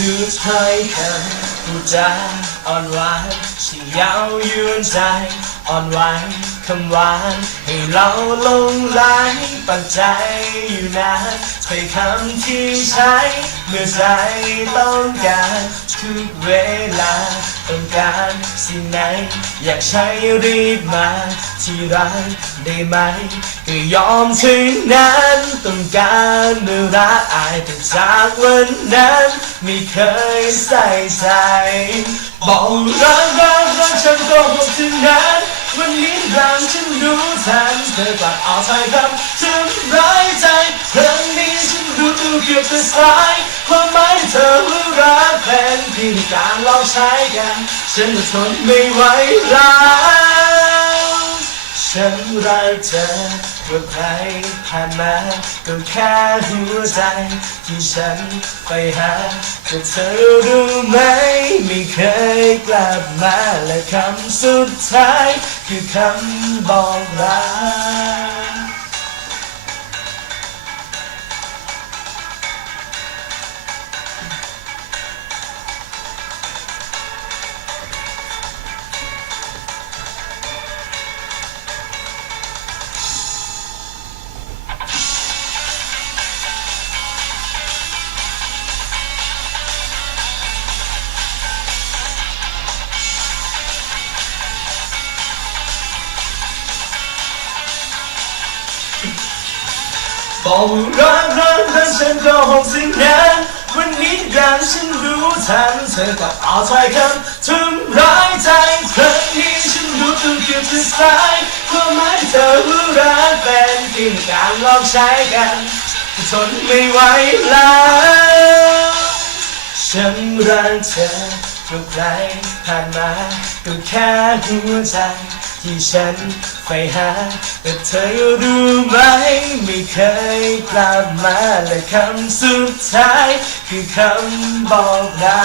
คือเธอยคนผู้จาอ่อนหวานที่ยาวยวนใจ อ่อนไหวคำหวาน ให้เราลงไหลปันใจอยู่นานถ้อยคำที่ใช้ เมื่อใจต้อง การสิ่ไหน อยากใช้รีบมาที่รักได้ไหม ก็ยอมถึงนั้นต้องการเมื่อรักอายแต่จากวันนั้น ไม่เคยใส่ใจบอกรักรักรักฉันก็หกถึงนั้นวันนี้รังฉันรู้ทันเธอกลับเอาใจคำทำร้ายใจครั้งนี้ฉันรู้ตัวเกือบจะสาย เป็นเพียงการลองใช้กันฉันจะทนไม่ไหวแล้วฉันรักเธอว่าใครผ่านมาก็แค่หัวใจ ที่ฉันไปหาแต่เธอรู้ไหม ไม่เคยกลับมาและคำสุดท้าย คือคำบอกลา บอกรักรักรักฉันก็หกสิ่งนั้นวันนี้ดังฉันรู้ทันเธอกับเอาใจกันทำร้ายใจครั้งนี้ฉันรู้ตัวเกือบจะสายความหมายเธอรู้รักเป็นเพียงการลองใช้กันทนไม่ไหวแล้ว ฉันรักเธอทุกใครผ่านมาก็แค่หัวใจ ที่ฉันไปหา แต่เธอรู้ไหม ไม่เคยกลับมาและคำสุดท้าย คือคำบอกลา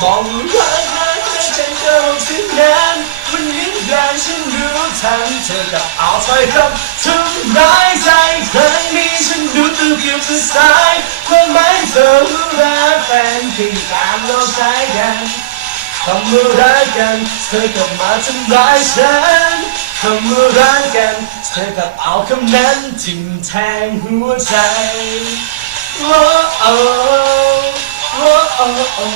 บอกรักรักแต่ฉันก็ถึงนั้นวันนี้อย่างฉันรู้ทันเธอกับเอาไปคำทำร้ายใจครั้งนี้ฉันรู้ตัวเกือบจะสาย ความหมายเธอรู้รักแฟนที่ตามเราใช้กันทำมือรักกันเธอก็มาทำร้ายฉันทำมือรักกันเธอกับเอาคำนั้นทิ่มแทงหัวใจโอ้โอ้โอ้โอ้โอ้